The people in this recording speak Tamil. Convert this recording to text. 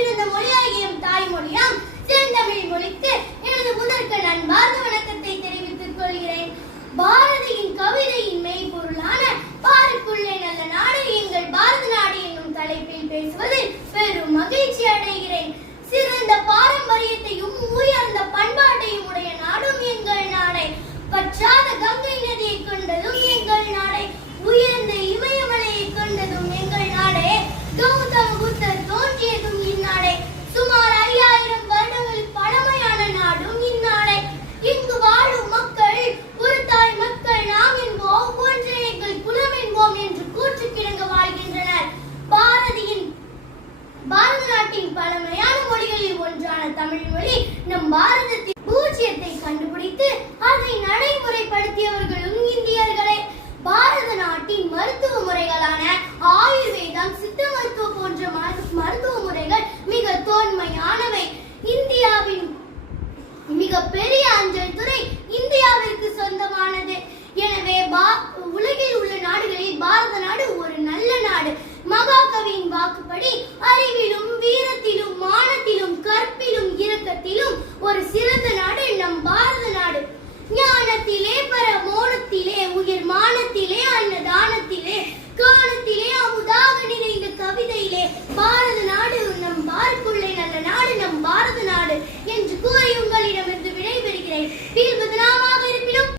பிறந்த மொழியாகிய தாய்மொழியாம். செந்தமிழ் மொழிக்கு எனது முதற்கு நண்பார்ந்த வணக்கத்தை தெரிவித்துக் கொள்கிறேன். பாரதியின் கவிதையின் மெய்ப்பொருளான பாருக்குள்ளே நல்ல நாடு எங்கள் பாரத நாடு என்னும் தலைப்பில் பேசுவதில் பெரும் நாட்டின் பழமையான மொழிகளில் ஒன்றான தமிழ் மொழி நம் பாரதத்தின் பூஜ்ஜியத்தை கண்டுபிடித்து அதை நடைமுறைப்படுத்தியவர்களும் இந்தியர்களே. பாரத நாட்டின் மருத்துவ முறைகளான ஆயுர்வேதம் சித்த மருத்துவ போன்ற மருத்துவ முறைகள் மிக தோன்மையானவை. இந்தியாவின் மிக பெரிய அஞ்சல் துறை இந்தியாவிற்கு சொந்தமானது. எனவே பா- உலகில் உள்ள நாடுகளில் பாரத நாடு ஒரு நல்ல நாடு. மகாகவியின் வாக்குப்படி அறிவி உயிர் மானத்திலே அன்னதானத்திலே காலத்திலே அமுதாக நிறைந்த கவிதையிலே